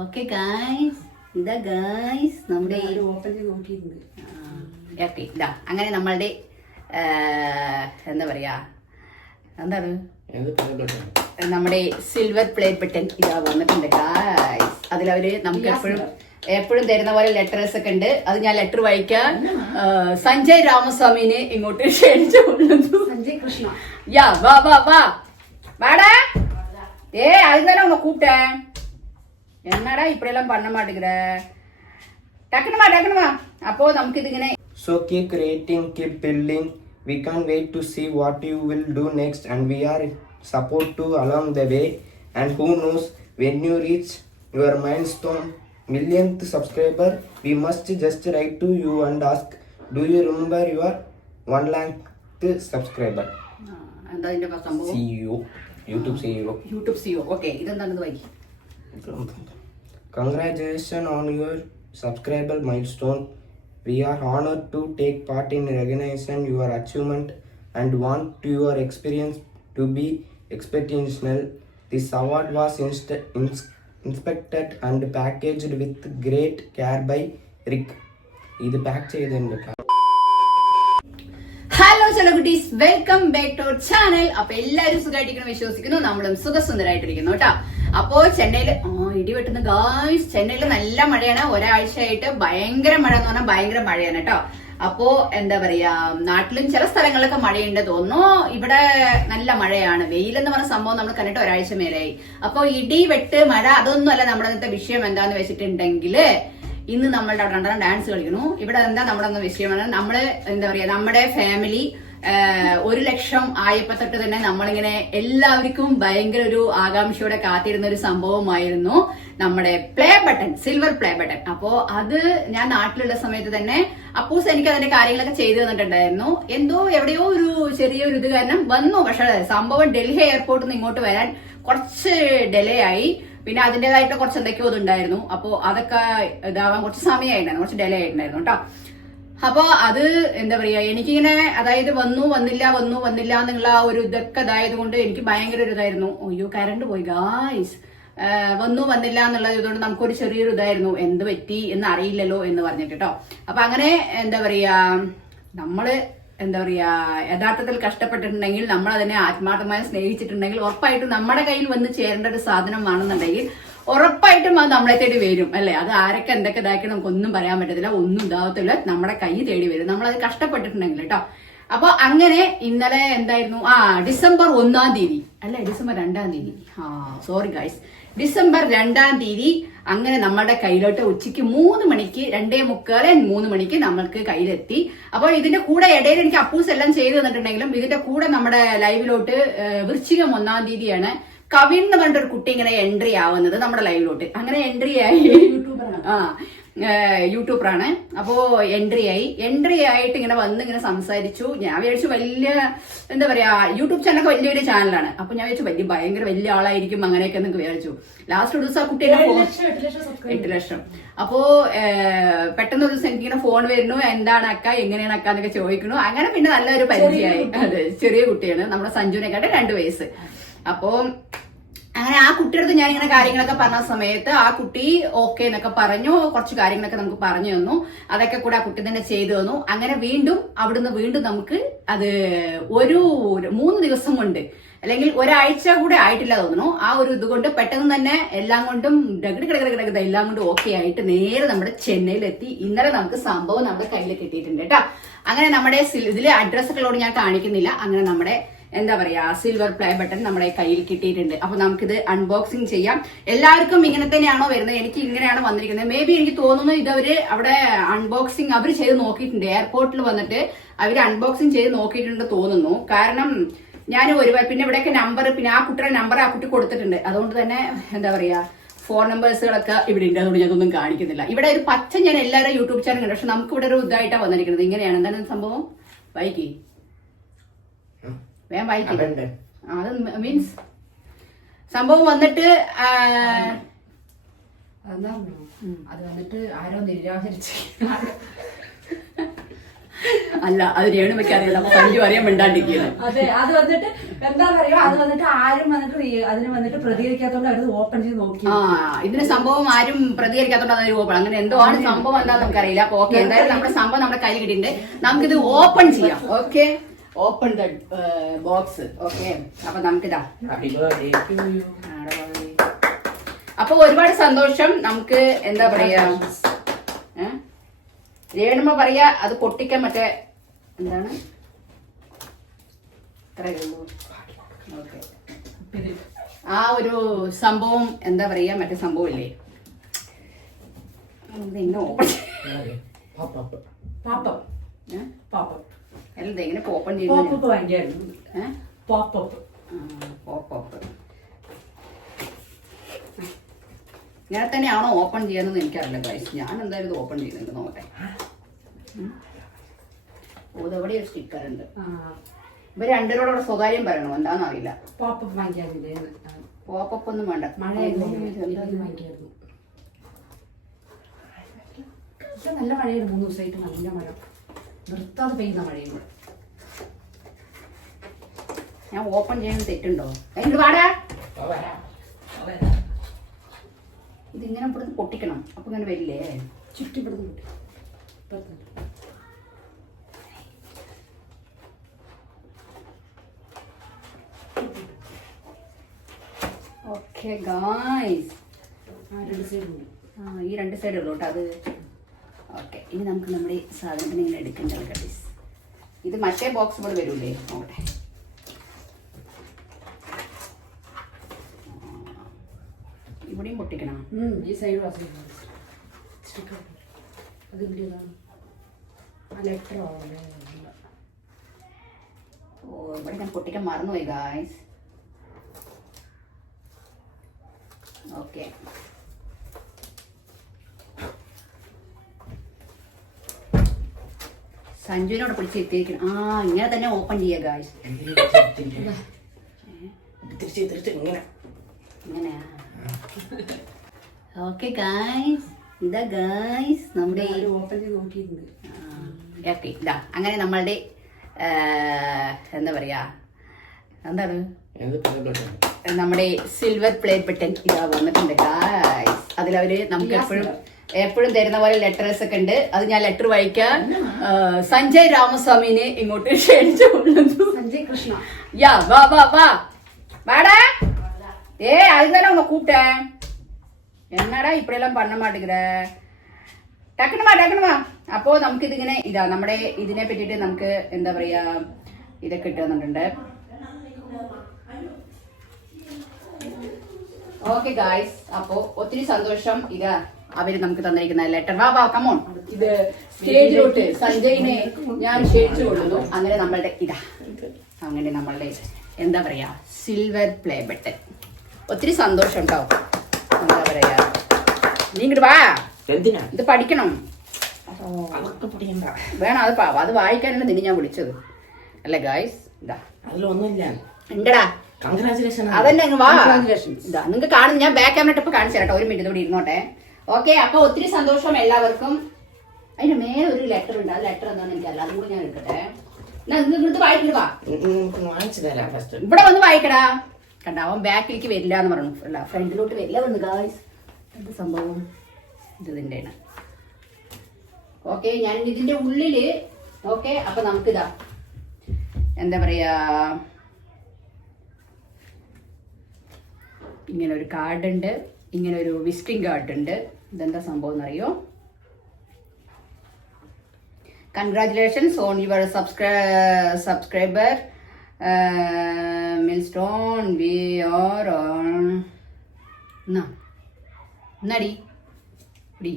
Okay guys ഇതാ guys നമ്മുടെ okay ഇതാ. അങ്ങനെ നമ്മളുടെ എന്താ പറയാ എന്താണ്? നമ്മുടെ സിൽവർ പ്ലേറ്റ് ബട്ടൺ ഇതാ വന്നിട്ടുണ്ട് ഗായ്സ് അതിലവര് നമുക്ക് എപ്പോഴും എപ്പോഴും തരുന്ന പോലെ ലെറ്റേഴ്സ് ഒക്കെ ഉണ്ട്. അത് ഞാൻ ലെറ്റർ വായിക്കാൻ സഞ്ജയ് രാമസ്വാമിനെ ഇങ്ങോട്ട് ക്ഷണിച്ചു സഞ്ജയ് കൃഷ്ണ. യാ വാ വാ വാ. വാടാ ഏ അത് തന്നെ ഒന്ന് കൂട്ടേ என்னடா இப்படியெல்லாம் பண்ண மாட்டேங்கிற டக்குனுமா டக்குனுமா அப்போ நமக்கு இதுங்கனே so keep creating keep building we can wait to see what you will do next and we are support to along the way and who knows when you reach your milestone millionth subscriber we must just write to you and ask do you remember your one lakh subscriber എന്താ ഇതിന്റെ സംഭവം CEO YouTube CEO YouTube CEO okay ഇതെന്താണെന്ന് വൈകി Congratulations on your subscriber milestone. We are honored to take part in recognizing your achievement and want your experience to be exceptional This award was inst- ins- inspected and packaged with great care by Rick. ഇത് pack ചെയ്തിട്ടുണ്ട് hello ചില കുട്ടീസ് welcome back to channel അപ്പൊ എല്ലാരും സുഖമായിട്ടിരിക്കണം വിശ്വസിക്കുന്നു നമ്മളും സുഖസുന്ദരായിട്ടിരിക്കുന്നു കേട്ടോ അപ്പോ ചെന്നൈയിൽ ആ ഇടി വെട്ടുന്ന ഗായ്സ് ചെന്നൈയിൽ നല്ല മഴയാണ്. ഒരാഴ്ചയായിട്ട് ഭയങ്കര മഴ എന്ന് പറഞ്ഞാൽ ഭയങ്കര മഴയാണ് കേട്ടോ. അപ്പോ എന്താ പറയാ നാട്ടിലും ചില സ്ഥലങ്ങളിലൊക്കെ മഴയുണ്ട് തോന്നുന്നു. ഇവിടെ നല്ല മഴയാണ്. വെയിലെന്ന് പറഞ്ഞ സംഭവം നമ്മൾ കണ്ടിട്ട് ഒരാഴ്ച മേലെയായി അപ്പോ ഇടി വെട്ട് മഴ അതൊന്നുമല്ല നമ്മുടെ ഇന്നത്തെ വിഷയം എന്താന്ന് വെച്ചിട്ടുണ്ടെങ്കിൽ ഇന്ന് നമ്മളുടെ അവിടെ രണ്ടെണ്ണം ഡാൻസ് കളിക്കുന്നു. ഇവിടെ എന്താ നമ്മുടെ വിഷയമാണ് നമ്മൾ എന്താ പറയാ നമ്മുടെ ഫാമിലി ഒരു ലക്ഷം ആയപ്പോ തൊട്ട് തന്നെ നമ്മളിങ്ങനെ എല്ലാവർക്കും ഭയങ്കര ഒരു ആകാംക്ഷയോടെ കാത്തിരുന്ന ഒരു സംഭവമായിരുന്നു നമ്മുടെ play button silver play button അപ്പോ അത് ഞാൻ നാട്ടിലുള്ള സമയത്ത് തന്നെ അപ്പൂസ് എനിക്ക് അതിന്റെ കാര്യങ്ങളൊക്കെ ചെയ്തു തന്നിട്ടുണ്ടായിരുന്നു. എന്തോ എവിടെയോ ഒരു ചെറിയൊരു ഇത് കാരണം വന്നു. പക്ഷെ സംഭവം ഡൽഹി എയർപോർട്ടിൽ നിന്ന് ഇങ്ങോട്ട് വരാൻ കുറച്ച് ഡിലേ ആയി. പിന്നെ അതിന്റേതായിട്ട് കുറച്ച് എന്തൊക്കെയോ ഇതുണ്ടായിരുന്നു. അപ്പോൾ അതൊക്കെ ഇതാവാൻ കുറച്ച് സമയമായിട്ടുണ്ടായിരുന്നു. കുറച്ച് ഡിലേ ആയിട്ടുണ്ടായിരുന്നു കേട്ടോ. അപ്പോ അത് എന്താ പറയാ എനിക്കിങ്ങനെ അതായത് വന്നു വന്നില്ല വന്നു വന്നില്ല എന്നുള്ള ആ ഒരു ഇതൊക്കെ ഇതായത് കൊണ്ട് എനിക്ക് ഭയങ്കര ഒരു ഇതായിരുന്നു. അയ്യോ കരണ്ട് പോയി ഗായ്സ് വന്നു വന്നില്ല എന്നുള്ളത് ഇതുകൊണ്ട് നമുക്കൊരു ചെറിയൊരു ഇതായിരുന്നു. എന്ത് പറ്റി എന്ന് അറിയില്ലല്ലോ എന്ന് പറഞ്ഞിട്ട് കേട്ടോ അപ്പൊ അങ്ങനെ എന്താ പറയാ നമ്മൾ എന്താ പറയാ യഥാർത്ഥത്തിൽ കഷ്ടപ്പെട്ടിട്ടുണ്ടെങ്കിൽ നമ്മൾ അതിനെ ആത്മാർത്ഥമായി സ്നേഹിച്ചിട്ടുണ്ടെങ്കിൽ ഉറപ്പായിട്ടും നമ്മുടെ കയ്യിൽ വന്ന് ചേരേണ്ട ഒരു സാധനമാണെന്നുണ്ടെങ്കിൽ ഉറപ്പായിട്ടും അത് നമ്മളെ തേടി വരും അല്ലെ? അത് ആരൊക്കെ എന്തൊക്കെ ഇതാക്കി നമുക്കൊന്നും പറയാൻ പറ്റത്തില്ല ഒന്നും ഇതാകത്തില്ല നമ്മുടെ കൈ തേടി വരും. നമ്മൾ അത് കഷ്ടപ്പെട്ടിട്ടുണ്ടെങ്കിൽ കേട്ടോ. അപ്പൊ അങ്ങനെ ഇന്നലെ എന്തായിരുന്നു? ആ ഡിസംബർ ഒന്നാം തീയതി. അല്ലെ? ഡിസംബർ രണ്ടാം തീയതി. ആ സോറി ഗൈസ് ഡിസംബർ രണ്ടാം തീയതി അങ്ങനെ നമ്മുടെ കയ്യിലോട്ട് ഉച്ചയ്ക്ക് മൂന്ന് മണിക്ക് രണ്ടേ മുക്കാൽ മൂന്ന് മണിക്ക് നമ്മൾക്ക് കയ്യിലെത്തി. അപ്പോൾ ഇതിന്റെ കൂടെ ഇടയിൽ എനിക്ക് അപ്പൂസ് എല്ലാം ചെയ്തു തന്നിട്ടുണ്ടെങ്കിലും ഇതിന്റെ കൂടെ നമ്മുടെ ലൈവിലോട്ട് വൃശ്ചികം ഒന്നാം തീയതിയാണ്. കവിൻ എന്ന് പറഞ്ഞിട്ട് ഒരു കുട്ടി ഇങ്ങനെ എൻട്രി ആവുന്നത് നമ്മുടെ ലൈവിലോട്ട്. അങ്ങനെ എൻട്രി ആയി. യൂട്യൂബറാണ്. ആ യൂട്യൂബറാണ്. അപ്പോ എൻട്രി ആയി. എൻട്രി ആയിട്ട് ഇങ്ങനെ വന്ന് ഇങ്ങനെ സംസാരിച്ചു. ഞാൻ വിചാരിച്ചു വലിയ എന്താ പറയാ യൂട്യൂബ് ചാനലൊക്കെ വലിയൊരു ചാനലാണ്. അപ്പൊ ഞാൻ വിചാരിച്ചു വലിയ ഭയങ്കര വലിയ ആളായിരിക്കും അങ്ങനെയൊക്കെ എന്നൊക്കെ വിചാരിച്ചു. ലാസ്റ്റ് ഒരു ദിവസം ആ കുട്ടിയുടെ എട്ട് ലക്ഷം അപ്പോ പെട്ടെന്ന് ഒരു ദിവസം എനിക്കിങ്ങനെ ഫോൺ വരുന്നു. എന്താണ് അക്ക? എങ്ങനെയാണ് അക്ക? എന്നൊക്കെ ചോദിക്കുന്നു. അങ്ങനെ പിന്നെ നല്ലൊരു പരിചയമായി. അതെ ചെറിയ കുട്ടിയാണ്. നമ്മുടെ സഞ്ജുവിനെക്കാട്ട് രണ്ട് വയസ്സ്. അപ്പോ അങ്ങനെ ആ കുട്ടിയുടെ ഞാൻ ഇങ്ങനെ കാര്യങ്ങളൊക്കെ പറഞ്ഞ സമയത്ത് ആ കുട്ടി ഓക്കെ എന്നൊക്കെ പറഞ്ഞു. കുറച്ച് കാര്യങ്ങളൊക്കെ നമുക്ക് പറഞ്ഞു തന്നു. അതൊക്കെ കൂടെ ആ കുട്ടി തന്നെ ചെയ്തു തന്നു. അങ്ങനെ വീണ്ടും അവിടുന്ന് വീണ്ടും നമുക്ക് അത് ഒരു മൂന്ന് ദിവസം കൊണ്ട് അല്ലെങ്കിൽ ഒരാഴ്ച കൂടെ ആയിട്ടില്ല തോന്നുന്നു. ആ ഒരു ഇതുകൊണ്ട് പെട്ടെന്ന് തന്നെ എല്ലാം കൊണ്ടും ഡഗഡ് കിടക്കിട കിടക്കുന്ന എല്ലാം കൊണ്ടും ഓക്കെ ആയിട്ട് നേരെ നമ്മുടെ ചെന്നൈയിലെത്തി. ഇന്നലെ നമുക്ക് സംഭവം നമ്മുടെ കയ്യിൽ കിട്ടിയിട്ടുണ്ട് കേട്ടോ. അങ്ങനെ നമ്മുടെ ഇതിലെ അഡ്രസ്സുകളോട് ഞാൻ കാണിക്കുന്നില്ല. അങ്ങനെ നമ്മുടെ എന്താ പറയാ സിൽവർ പ്ലേ ബട്ടൺ നമ്മുടെ കയ്യിൽ കിട്ടിയിട്ടുണ്ട്. അപ്പൊ നമുക്കിത് അൺബോക്സിങ് ചെയ്യാം. എല്ലാവർക്കും ഇങ്ങനെ തന്നെയാണോ വരുന്നത്? എനിക്ക് ഇങ്ങനെയാണ് വന്നിരിക്കുന്നത്. മേ ബി എനിക്ക് തോന്നുന്നു ഇതവര് അവിടെ അൺബോക്സിങ് അവർ ചെയ്ത് നോക്കിയിട്ടുണ്ട്. എയർപോർട്ടിൽ വന്നിട്ട് അവർ അൺബോക്സിങ് ചെയ്ത് നോക്കിയിട്ടുണ്ട് തോന്നുന്നു. കാരണം ഞാൻ ഒരു പിന്നെ ഇവിടെയൊക്കെ നമ്പർ പിന്നെ ആ കുട്ടിയുടെ നമ്പർ ആ കുട്ടി കൊടുത്തിട്ടുണ്ട്. അതുകൊണ്ട് തന്നെ എന്താ പറയാ ഫോൺ നമ്പേഴ്സുകളൊക്കെ ഇവിടെ ഉണ്ട്. അതുകൊണ്ട് ഞാനൊന്നും കാണിക്കുന്നില്ല. ഇവിടെ ഒരു പച്ച ഞാൻ എല്ലാവരും യൂട്യൂബ് ചാനൽ കണ്ടു. പക്ഷെ നമുക്ക് ഇവിടെ ഒരു ഇതായിട്ടാണ് വന്നിരിക്കുന്നത്. ഇങ്ങനെയാണ്. എന്താണ് സംഭവം? വൈകി. വേഗം വായിക്കുന്നുണ്ട്? അത് മീൻസ് സംഭവം വന്നിട്ട് അത് വന്നിട്ട് ആരോ നിരാകരിച്ച്. അല്ല അത് രേണുമയ്ക്ക് അറിയില്ല സഞ്ജു അറിയാൻ മിണ്ടാണ്ടിരിക്കുന്നു അതെ അത് വന്നിട്ട് എന്താ പറയുക അത് വന്നിട്ട് ആരും വന്നിട്ട് അതിന് വന്നിട്ട് പ്രതികരിക്കാത്തോണ്ട് അവരത് ഓപ്പൺ ചെയ്ത് നോക്കി. ആ ഇതിന് സംഭവം ആരും പ്രതികരിക്കാത്തോണ്ട് അതൊരു ഓപ്പൺ അങ്ങനെ എന്തോ ആണ് സംഭവം എന്താന്ന് നമുക്കറിയില്ല. അപ്പൊ ഓക്കെ എന്തായാലും നമ്മുടെ സംഭവം നമ്മുടെ കയ്യിൽ കിട്ടിയിട്ടുണ്ട്. നമുക്കിത് ഓപ്പൺ ചെയ്യാം. Okay open the box okay അപ്പൊ നമുക്കിതാ. അപ്പൊ ഒരുപാട് സന്തോഷം. നമുക്ക് എന്താ പറയാ? രേണുമ പറയാ അത് പൊട്ടിക്കാൻ മറ്റേ എന്താണ്. ആ ഒരു സംഭവം എന്താ പറയാ? മറ്റേ സംഭവം ഇല്ലേ up. പാപ്പം. പാപ്പം. അല്ല എങ്ങനെ വാങ്ങിയായിരുന്നു പോപ്പ് പോപ്പപ്പ് പോപ്പ് ഇങ്ങനെ തന്നെയാണോ ഓപ്പൺ ചെയ്യുന്നത് എനിക്കറിയില്ല ഗൈസ് ഞാൻ എന്തായാലും ഇത് ഓപ്പൺ ചെയ്യുന്നുണ്ട് നോക്കട്ടെ. ഓതവിടെ ഒരു സ്റ്റിക്കർ ഉണ്ട്. ഇവർ രണ്ടുപേരോടെ സ്വകാര്യം പറയണോ? എന്താണെന്ന് അറിയില്ല. പോപ്പപ്പ് ഒന്നും വേണ്ട. പക്ഷെ നല്ല മഴയായിരുന്നു. മൂന്ന് ദിവസമായിട്ട് നല്ല മഴ. നിർത്താതെ പെയ്യുന്ന മഴയായിരുന്നു ഞാൻ ഓപ്പൺ ചെയ്യാൻ തെറ്റുണ്ടോ? അതിന് വാടാ. ഇതിങ്ങനെ ഇവിടുന്ന് പൊട്ടിക്കണം. അപ്പൊ ഇങ്ങനെ വരില്ലേ? ചുറ്റി ഇവിടുന്ന് ഓക്കെ ഗായ്സ് ആ രണ്ട് സൈഡുണ്ട് ആ ഈ രണ്ട് സൈഡ് ഉള്ളൂ കേട്ടോ അത് ഓക്കെ ഇനി നമുക്ക് നമ്മുടെ സാധനത്തിന് ഇങ്ങനെ എടുക്കേണ്ടത് കട്ടീസ് ഇത് മറ്റേ ബോക്സ് കൂടെ വരൂലേ? നോക്കട്ടെ. ആ, ഇവിടെയും പൊട്ടിക്കണം. ഈ സൈഡ് ഓ ഇവിടെ ഞാൻ പൊട്ടിക്കാൻ മറന്നുപോയി ഗായ്സ് ഓക്കെ സഞ്ജുവിനോട് പിടിച്ച് എത്തിയിരിക്കണം. ആ ഇങ്ങനെ തന്നെ ഓപ്പൺ ചെയ്യുക ഗായ്സ് ഇങ്ങനെയാ ഓക്കെ ഗായ്സ് ഇതാ ഗായ്സ് നമ്മുടെ ഓപ്പൺ ചെയ്ത് നോക്കിയിട്ടുണ്ട്. ഓക്കെ ഇതാ. അങ്ങനെ നമ്മളുടെ എന്താ പറയാ എന്താണ്? എന്ത് പല നമ്മുടെ സിൽവർ പ്ലേറ്റ് ബട്ടൺ ഇതാ വന്നിട്ടുണ്ട് ഗായ്സ് അതിലവര് നമുക്ക് എപ്പോഴും എപ്പോഴും തരുന്ന പോലെ ലെറ്റേഴ്സ് ഒക്കെ ഉണ്ട്. അത് ഞാൻ ലെറ്റർ വായിക്കാൻ സഞ്ജയ് രാമസ്വാമിനെ ഇങ്ങോട്ട് ക്ഷണിച്ചു സഞ്ജയ് കൃഷ്ണ. யா வா வா வா வாடா ஏ அதுதானே உன்னை கூப்பிட்டேன் എന്നടാ ഇപ്പഴെല്ലാം പണ്ണ മാട്ടിക്കട ടക്കണമാ ടക്കണമാ. അപ്പോ നമുക്ക് ഇതിങ്ങനെ ഇതാ നമ്മുടെ ഇതിനെ പറ്റിട്ട് നമുക്ക് എന്താ പറയാ ഇതൊക്കെ കിട്ടുന്നുണ്ട്. ഓക്കെ ഗായ്സ് അപ്പോ ഒത്തിരി സന്തോഷം. ഇതാ അവർ നമുക്ക് തന്നിരിക്കുന്ന ലെറ്റർ വാ വാ കമോൺ ഇത് സ്റ്റേജിലോട്ട് സഞ്ജയിനെ ഞാൻ ക്ഷണിച്ചു കൊള്ളുന്നു. അങ്ങനെ നമ്മളുടെ ഇതാ. അങ്ങനെ നമ്മളുടെ എന്താ പറയാ സിൽവർ പ്ലേ ബട്ടൺ ഒത്തിരി സന്തോഷം ഉണ്ടോ എന്താ പറയാ നീ ഇങ്ങോട്ട് വാ. എന്തിനാ? ഇത് പഠിക്കണം. വേണം അത് പാവ അത് വായിക്കാനാണ് നിന്നെ ഞാൻ വിളിച്ചത്. അല്ലേ ഗായ്സ് ഇതാ. അതിലൊന്നുമില്ല. ഉണ്ടടാ കൺഗ്രാചുലേഷൻ അതന്നെ വാ. നിങ്ങൾക്ക് കാണും ഞാൻ ബാക്ക് ക്യാമറ ഇപ്പൊ കാണിച്ചു തരാട്ടോ ഒരു മിനിറ്റ് കൂടി ഇരുന്നോട്ടെ. ഓക്കെ അപ്പൊ ഒത്തിരി സന്തോഷം എല്ലാവർക്കും. അതിന്റെ മേ ഒരു ലെറ്റർ ഉണ്ട്. ആ ലെറ്റർ എന്താണെന്ന് എനിക്കല്ല അതും കൂടി ഞാൻ എടുക്കട്ടെ. ഇവിടുത്തെ വായിക്കിട്ട് വാ. വാങ്ങിച്ചു ഫസ്റ്റ് ഇവിടെ വന്ന് വായിക്കടാ. കണ്ട അവൻ ബാക്കിലേക്ക് വരില്ല എന്ന് പറഞ്ഞു. അല്ല ഫ്രണ്ടിലോട്ട് വരില്ല വന്ന് ഗായ്സ് എന്ത് സംഭവം? ഇത് ഇതിന്റെയാണ് ഓക്കെ ഞാൻ ഇതിന്റെ ഉള്ളിൽ ഓക്കെ അപ്പൊ നമുക്കിതാ. എന്താ പറയാ? ഇങ്ങനെ ഒരു കാർഡ് ഉണ്ട്. ഇങ്ങനെ ഒരു വിസിറ്റിംഗ് കാർഡ് ഉണ്ട്. ഇതെന്താ സംഭവം എന്നറിയോ? Congratulations on your subscribe subscriber milestone we are on എന്നാടി? ഡി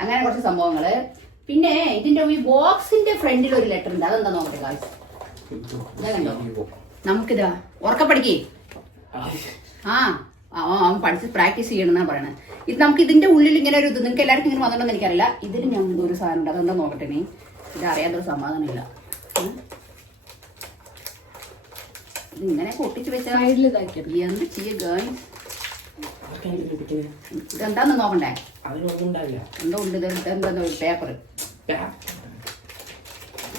അങ്ങനെ കുറച്ച് സംഭവങ്ങൾ. പിന്നെ ഇതിന്റെ ഈ ബോക്സിന്റെ ഫ്രണ്ടിൽ ഒരു ലെറ്റർ ഉണ്ട്. അതെന്താ നോക്കട്ടെ കാശ് ഇതാ കണ്ടോ? നമുക്കിതാ. ഉറക്കപ്പടിക്കേ. ആ. അവൻ അവൻ പഠിച്ച് പ്രാക്ടീസ് ചെയ്യണമെന്നാ പറയണത് ഇത് നമുക്ക് ഇതിന്റെ ഉള്ളിൽ ഇങ്ങനെ ഒരു ഇത് നിങ്ങൾക്ക് എല്ലാവർക്കും ഇങ്ങനെ വന്നിട്ടുണ്ടെന്ന് എനിക്കറിയില്ല. ഇതിൽ ഞാൻ ഒരു സാധനം ഉണ്ട്. അതെന്താ നോക്കട്ടെ നീ? ഇത് അറിയാത്തൊരു സമാധാനമില്ല. ഇങ്ങനെ പൊട്ടിച്ച് വെച്ചാൽ എന്ത് ചെയ്യ ഗേൾ ആർക്കാണ് ഇത് ലഭിക്കുന്നത് ഇതെന്താന്ന് നോക്കണ്ടേ? എന്തോ ഉണ്ട് ഇത്? എന്താ പേപ്പർ.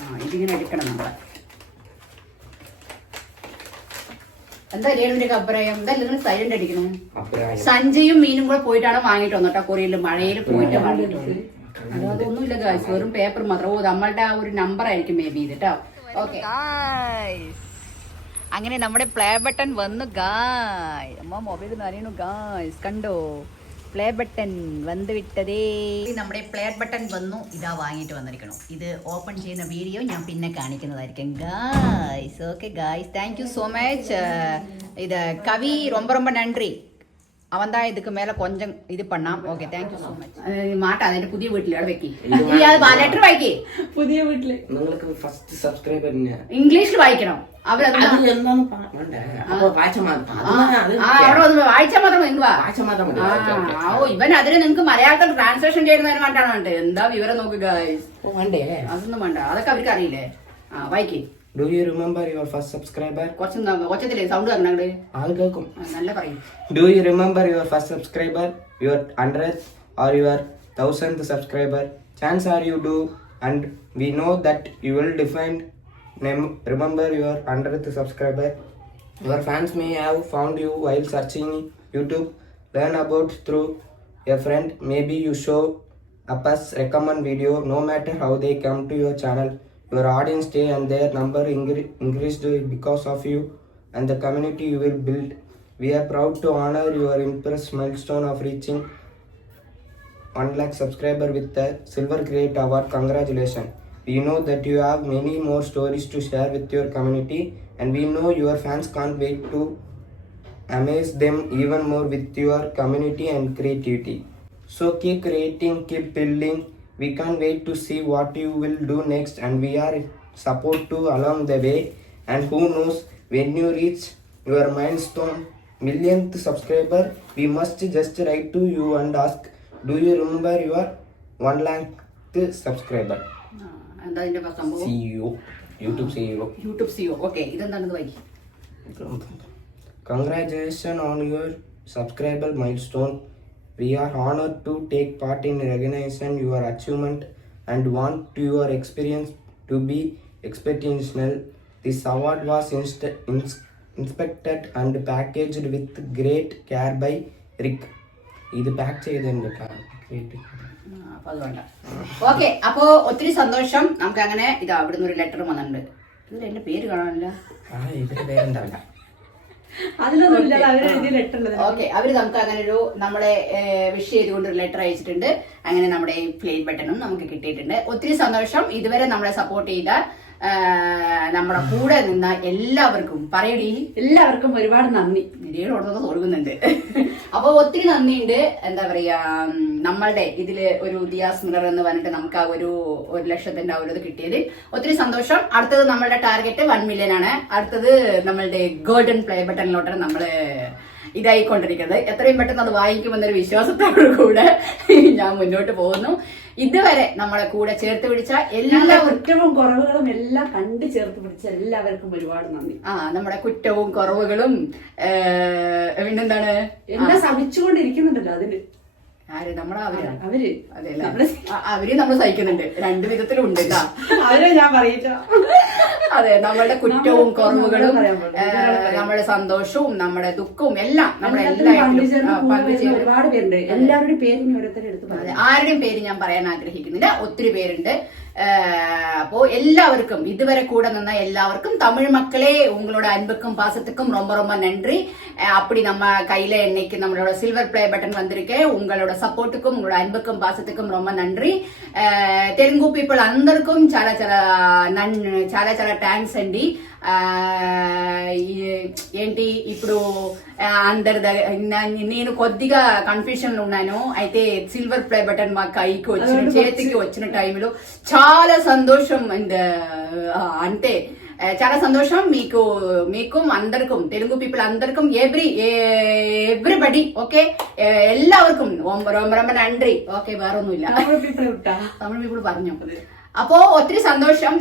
ആ ഇതിങ്ങനെ എടുക്കണം നമ്മൾ. എന്താ രേണുവിന്റെ അഭിപ്രായം എന്തായാലും നിങ്ങൾ സൈലന്റ് അടിക്കണം? സഞ്ജയും മീനും കൂടെ പോയിട്ടാണ് വാങ്ങിട്ട് വന്നു കേട്ടോ കൊറിയയിൽ. മഴയിൽ പോയിട്ട് വാങ്ങിട്ട് അതൊന്നും ഇല്ല അതൊന്നുമില്ല ഗായ്സ് വെറും പേപ്പർ മാത്രം. ഓ നമ്മളുടെ ആ ഒരു നമ്പർ ആയിരിക്കും മേ ബി ഇത് കേട്ടോ. ഓക്കെ അങ്ങനെ നമ്മുടെ പ്ലേ ബട്ടൺ വന്നു ഗായ് അമ്മ മൊബൈൽ നനയണു ഗായ്സ് കണ്ടോ? പ്ലേ ബട്ടൺ വന്നു വിട്ടതേ നമ്മുടെ പ്ലേ ബട്ടൺ വന്നു ഇതാ വാങ്ങിയിട്ട് വന്നിരിക്കണു ഇത് ഓപ്പൺ ചെയ്യുന്ന വീഡിയോ ഞാൻ പിന്നെ കാണിക്കുന്നതായിരിക്കും guys okay guys thank you so much ഇത് കവി ரொம்ப ரொம்ப நன்றி அவன் தான் இதுக்கு மேல கொஞ்சம் இது பண்ணாம் ஓகே தேங்க்யூ ஸோ மச் மாட்டா അതിന്റെ പുതിയ വീട്ടിൽ അവിടെ വെക്കി ലെറ്റർ വായിക്കേ പുതിയ വീട്ടില് നിങ്ങൾക്ക് ഫസ്റ്റ് സബ്സ്ക്രൈബറിന് ഇംഗ്ലീഷിൽ വായിക്കണം അത് അത് ഇവൻ അതിന് നിങ്ങൾക്ക് മലയാളത്തിൽ ട്രാൻസ്ലേഷൻ ചെയ്യുന്നതിന് വേണ്ടാണ് വേണ്ടത് എന്താ വിവരം നോക്കുക അതൊന്നും വേണ്ട. അതൊക്കെ അവർക്ക് അറിയില്ലേ? ആ വായിക്കേ. Do you remember your first subscriber? ഒച്ചത്തില്ലേ sound പറഞ്ഞാണ്ട് ആൾ കേൾക്കും. നല്ല പറയും. Do you remember your first subscriber, your hundredth or your thousandth subscriber? Chance are you do, and we know that you will define. Remember your hundredth subscriber. Your fans may have found you while searching YouTube. Learn about through a friend. Maybe you show up as recommend video. No matter how they come to your channel, your audience stay and their number incre- increased because of you and the community you will build. We are proud to honor your impressive milestone of reaching 1 lakh subscriber with the Silver Create Award. Congratulations. We know that you have many more stories to share with your community, and we know your fans can't wait to amaze them even more with your community and creativity. So keep creating, keep building. We can't wait to see what you will do next, and we are support to along the way. And who knows when you reach your milestone millionth subscriber, we must just write to you and ask, do you remember your one lakh subscriber? എന്താ സംഭവം? Congratulation on your subscriber mile we are honour to take part in recognition your achievement and want your experience to be exceptional this award was inspected and packaged with great care by Rick ഇത് pack ചെയ്തതിന്റെ കാരണം അപ്പൊ okay അപ്പോ ഒത്തിരി സന്തോഷം. നമുക്ക് അങ്ങനെ ഇതാ അവിടുന്ന് ഒരു ലെറ്റർ വന്നിട്ടുണ്ട്. ഇതിൽ എന്റെ പേര് കാണാനില്ല. ഓക്കെ അവർ നമുക്ക് അങ്ങനെ ഒരു നമ്മളെ വിഷ് ചെയ്തുകൊണ്ട് ഒരു ലെറ്റർ അയച്ചിട്ടുണ്ട്. അങ്ങനെ നമ്മുടെ ഈ പ്ലേറ്റ് ബട്ടണും നമുക്ക് കിട്ടിയിട്ടുണ്ട്. ഒത്തിരി സന്തോഷം. ഇതുവരെ നമ്മളെ സപ്പോർട്ട് ചെയ്ത നമ്മുടെ കൂടെ നിന്ന എല്ലാവർക്കും പറയടി. എല്ലാവർക്കും ഒരുപാട് നന്ദി. നിരയോടൊക്കെ തോൽക്കുന്നുണ്ട് അപ്പൊ ഒത്തിരി നന്ദിയുണ്ട്. എന്താ പറയാ നമ്മളുടെ ഇതിൽ ഒരു ദിയാസ് മിറർ എന്ന് പറഞ്ഞിട്ട് നമുക്ക് ആ ഒരു ഒരു ലക്ഷത്തിന്റെ ആ ഒരു ഇത് കിട്ടിയത്. ഒത്തിരി സന്തോഷം. അടുത്തത് നമ്മളുടെ ടാർഗറ്റ് വൺ മില്യൺ ആണ്. അടുത്തത് നമ്മളുടെ ഗോൾഡൻ പ്ലേ ബട്ടണിലോട്ടാണ് നമ്മൾ ഇതായിക്കൊണ്ടിരിക്കുന്നത്. എത്രയും പെട്ടെന്ന് അത് വാങ്ങിക്കുമെന്നൊരു വിശ്വാസത്തോടു കൂടെ ഞാൻ മുന്നോട്ട് പോകുന്നു. ഇതുവരെ നമ്മളെ കൂടെ ചേർത്ത് പിടിച്ച എല്ലാ കുറ്റവും കുറവുകളും എല്ലാം കണ്ട് ചേർത്ത് പിടിച്ച എല്ലാവർക്കും ഒരുപാട് നന്ദി. ആ നമ്മുടെ കുറ്റവും കുറവുകളും പിന്നെന്താണ്? എല്ലാം സഹിച്ചുകൊണ്ടിരിക്കുന്നുണ്ടല്ലോ അതിൽ. ആര്? നമ്മളെ അവരാണ്. അവർ. അവർ നമ്മൾ സഹിക്കുന്നുണ്ട്. രണ്ട് വിധത്തിലും ഉണ്ട് കേട്ടാ അവരെ ഞാൻ പറയില്ല. അതെ നമ്മളുടെ കുറ്റവും കുറവുകളും നമ്മുടെ സന്തോഷവും നമ്മുടെ ദുഃഖവും എല്ലാം നമ്മുടെ എല്ലാവരും ഒരുപാട് പേരുണ്ട്. എല്ലാവരുടെയും പേര് പറയാം. ആരുടെയും പേര് ഞാൻ പറയാൻ ആഗ്രഹിക്കുന്നില്ല. ഒത്തിരി പേരുണ്ട്. അപ്പോൾ எல்லாருக்கும் இதுவரை கூட നിന്ന எல்லாருக்கும் தமிழ் மக்களே உங்களோட அன்புக்கும் பாசத்துக்கும் ரொம்ப ரொம்ப நன்றி. அப்படி நம்ம கையில இன்னைக்கு நம்மளோட சில்வர் பிளே பட்டன் வந்திருக்கேன் உங்களோட சப்போர்ட்டுக்கும் உங்களோட அன்புக்கும் பாசத்துக்கும் ரொம்ப நன்றி. தெலுங்கு பீப்புள் அந்தருக்கும் சாலா చాలా நன் சாலா చాలా థ్యాంక్స్ அண்டி. ఏంటి ఇప్పుడు అందరి నేను కొద్దిగా కన్ఫ్యూషన్లో ఉన్నాను. అయితే సిల్వర్ ప్లే బటన్ మా కైకి వచ్చిన చేతికి వచ్చిన టైంలో చాలా సంతోషం అండ్ అంతే చాలా సంతోషం మీకు మీకు అందరికం తెలుగు పీపుల్ అందరికం ఎవ్రీ ఎవ్రీబడి ఓకే ఎల్లవరకు ரொம்ப ரொம்ப நன்றி ఓకే வேற ஒன்றும் తమిళ పీపుల్ பீப்புள் അപ്പോ ഒത്തിരി സന്തോഷം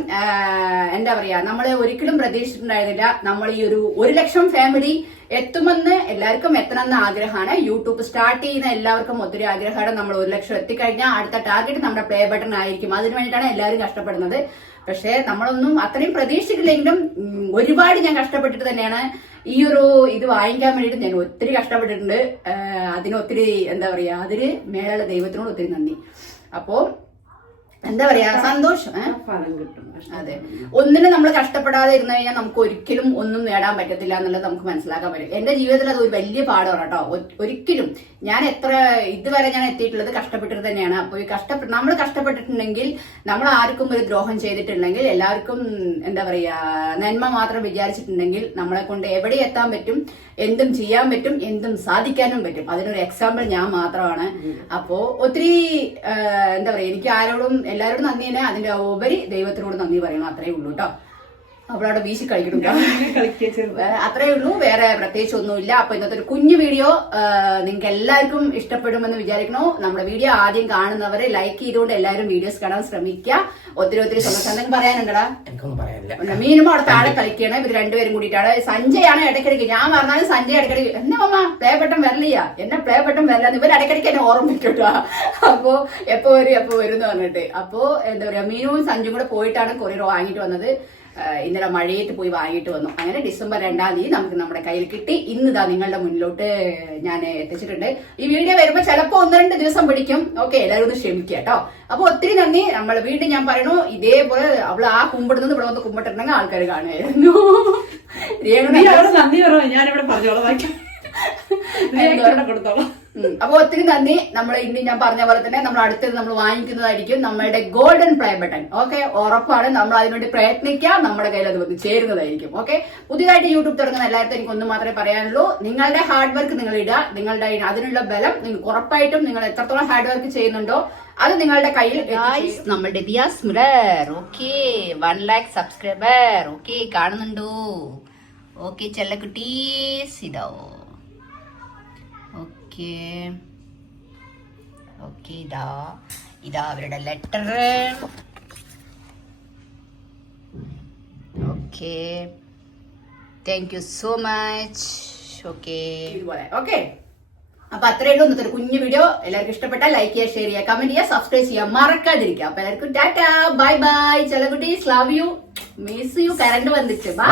എന്താ പറയാ നമ്മൾ ഒരിക്കലും പ്രതീക്ഷിച്ചിട്ടുണ്ടായിരുന്നില്ല. നമ്മൾ ഈ ഒരു ഒരു ലക്ഷം ഫാമിലി എത്തുമെന്ന് എല്ലാവർക്കും എത്തണമെന്ന് ആഗ്രഹമാണ്. യൂട്യൂബ് സ്റ്റാർട്ട് ചെയ്യുന്ന എല്ലാവർക്കും ഒത്തിരി ആഗ്രഹമാണ്. നമ്മൾ ഒരു ലക്ഷം എത്തിക്കഴിഞ്ഞാൽ അടുത്ത ടാർഗറ്റ് നമ്മുടെ പ്ലേ ബട്ടൺ ആയിരിക്കും. അതിനു വേണ്ടിയിട്ടാണ് എല്ലാവരും കഷ്ടപ്പെടുന്നത്. പക്ഷേ നമ്മളൊന്നും അത്രയും പ്രതീക്ഷിച്ചില്ലെങ്കിലും ഒരുപാട് ഞാൻ കഷ്ടപ്പെട്ടിട്ട് തന്നെയാണ് ഈ ഒരു ഇത് വാങ്ങിക്കാൻ വേണ്ടിയിട്ട് ഞാൻ ഒത്തിരി കഷ്ടപ്പെട്ടിട്ടുണ്ട്. അതിന് ഒത്തിരി എന്താ പറയാ അതിന് മേലുള്ള ദൈവത്തിനോട് ഒത്തിരി നന്ദി. അപ്പോ എന്താ പറയാ സന്തോഷം ഫലം കിട്ടും അതെ. ഒന്നിനും നമ്മൾ കഷ്ടപ്പെടാതെ ഇരുന്നു കഴിഞ്ഞാൽ നമുക്ക് ഒരിക്കലും ഒന്നും നേടാൻ പറ്റത്തില്ല എന്നുള്ളത് നമുക്ക് മനസ്സിലാക്കാൻ പറ്റും. എന്റെ ജീവിതത്തിൽ അത് ഒരു വലിയ പാഠമാണ് കേട്ടോ. ഒരിക്കലും ഞാൻ എത്ര ഇതുവരെ ഞാൻ എത്തിയിട്ടുള്ളത് കഷ്ടപ്പെട്ടിട്ട് തന്നെയാണ്. അപ്പോൾ ഈ കഷ്ടപ്പെട്ട് നമ്മൾ കഷ്ടപ്പെട്ടിട്ടുണ്ടെങ്കിൽ നമ്മൾ ആർക്കും ഒരു ദ്രോഹം ചെയ്തിട്ടുണ്ടെങ്കിൽ എല്ലാവർക്കും എന്താ പറയാ നന്മ മാത്രം വിചാരിച്ചിട്ടുണ്ടെങ്കിൽ നമ്മളെ കൊണ്ട് എവിടെ എത്താൻ പറ്റും എന്തും ചെയ്യാൻ പറ്റും എന്തും സാധിക്കാനും പറ്റും. അതിനൊരു എക്സാമ്പിൾ ഞാൻ മാത്രമാണ്. അപ്പോ ഒത്തിരി എന്താ പറയാ എനിക്ക് ആരോടും എല്ലാവരോടും നന്ദി തന്നെ അതിന്റെ ഉപരി ദൈവത്തിനോട് നന്ദി പറയണം. അത്രേ ഉള്ളൂ കേട്ടോ അവളവിടെ വീശി വേറെ അത്രേ ഉള്ളൂ. വേറെ പ്രത്യേകിച്ച് ഒന്നുമില്ല അപ്പൊ ഇന്നത്തെ ഒരു കുഞ്ഞു വീഡിയോ നിങ്ങൾക്ക് എല്ലാവർക്കും ഇഷ്ടപ്പെടുമെന്ന് വിചാരിക്കണു നമ്മുടെ വീഡിയോ ആദ്യം കാണുന്നവരെ ലൈക്ക് ചെയ്തുകൊണ്ട് എല്ലാവരും വീഡിയോസ് കാണാൻ ശ്രമിക്കുക. ഒത്തിരി ഒത്തിരി സന്തോഷം എന്തെങ്കിലും പറയാനുണ്ടടാ. എനിക്കൊന്നും പറയാനില്ല. ഉണ്ട്. മീനും അവിടെ താഴെ കളിക്കണം ഇവർ രണ്ടുപേരും കൂടിയിട്ടാണ്. സഞ്ജയാണ് ഇടയ്ക്കിടയ്ക്ക്. ഞാൻ പറഞ്ഞാലും സഞ്ജയ് ഇടയ്ക്കിടയ്ക്ക് എന്നെ മമ്മ പ്ലേ ബട്ടൺ വരലില്ല എന്നെ പ്ലേ ബട്ടൺ വരല ഇവർ ഇടയ്ക്കിടയ്ക്ക് എന്നെ ഓർമ്മിക്കട്ടോ അപ്പോ എപ്പോ വരും എപ്പോ വരും എന്ന് പറഞ്ഞിട്ട്. അപ്പോ എന്താ പറയാ മീനും സഞ്ജും കൂടെ പോയിട്ടാണ് കൊറിയർ വാങ്ങിയിട്ട് വന്നത്. ഇന്നലെ മഴയത്ത് പോയി വാങ്ങിയിട്ട് വന്നു. അങ്ങനെ ഡിസംബർ രണ്ടാം തീയതി നമുക്ക് നമ്മുടെ കയ്യിൽ കിട്ടി. ഇന്ന് ഇതാ നിങ്ങളുടെ മുന്നിലോട്ട് ഞാൻ എത്തിച്ചിട്ടുണ്ട്. ഈ വീഡിയോ വരുമ്പോൾ ചിലപ്പോൾ ഒന്ന് രണ്ട് ദിവസം പിടിക്കും. ഓക്കെ എല്ലാവരും ഒന്ന് ക്ഷമിക്കുക കേട്ടോ. അപ്പൊ ഒത്തിരി നന്ദി. നമ്മൾ വീണ്ടും ഞാൻ പറയണു ഇതേപോലെ അവൾ ആ കുമ്പിടുന്നത് ഇവിടെ വന്ന് കുമ്പിട്ടിട്ടുണ്ടെങ്കിൽ ആൾക്കാർ കാണുമായിരുന്നു. നന്ദി പറഞ്ഞു? ഞാനിവിടെ പറഞ്ഞോളാം. കൊടുത്തോളാം. അപ്പൊ ഒത്തിരി നന്ദി. നമ്മൾ ഇന്ന് ഞാൻ പറഞ്ഞ പോലെ തന്നെ നമ്മൾ അടുത്തത് നമ്മൾ വാങ്ങിക്കുന്നതായിരിക്കും നമ്മുടെ ഗോൾഡൻ പ്ലേ ബട്ടൺ ഓക്കെ ഉറപ്പാണ് നമ്മൾ അതിനുവേണ്ടി പ്രയത്നിക്കാം. നമ്മുടെ കയ്യിൽ അത് വന്ന് ചേരുന്നതായിരിക്കും. ഓക്കെ പുതിയതായിട്ട് യൂട്യൂബ് തുടങ്ങുന്ന എല്ലാവർക്കും എനിക്ക് ഒന്ന് മാത്രമേ പറയാനുള്ളൂ. നിങ്ങളുടെ ഹാർഡ് വർക്ക് നിങ്ങൾ ഇടുക. നിങ്ങളുടെ അതിനുള്ള ബലം നിങ്ങൾക്ക് ഉറപ്പായിട്ടും നിങ്ങൾ എത്രത്തോളം ഹാർഡ് വർക്ക് ചെയ്യുന്നുണ്ടോ അത് നിങ്ങളുടെ കയ്യിൽ നമ്മുടെ Diaz mirror okay one lakh subscriber okay കാണുന്നുണ്ടോ? ഓക്കെ ചെല്ലക്കുട്ടീസ് ഇതോ ഓക്കെ. ഓക്കെ ഇതാ. ഇതാ അവരുടെ letter okay. Thank you so much okay. Okay. അപ്പൊ അത്രയേ ഉള്ളൂ ഇന്നത്തെ കുഞ്ഞു വീഡിയോ എല്ലാവർക്കും ഇഷ്ടപ്പെട്ടാൽ ലൈക്ക് ചെയ്യുക ഷെയർ ചെയ്യുക കമന്റ് ചെയ്യുക സബ്സ്ക്രൈബ് ചെയ്യുക മറക്കാതിരിക്കുക. അപ്പൊ എല്ലാവർക്കും ടാറ്റ. Bye bye ചെലകുട്ടി love you miss you current വന്നിച്ച് by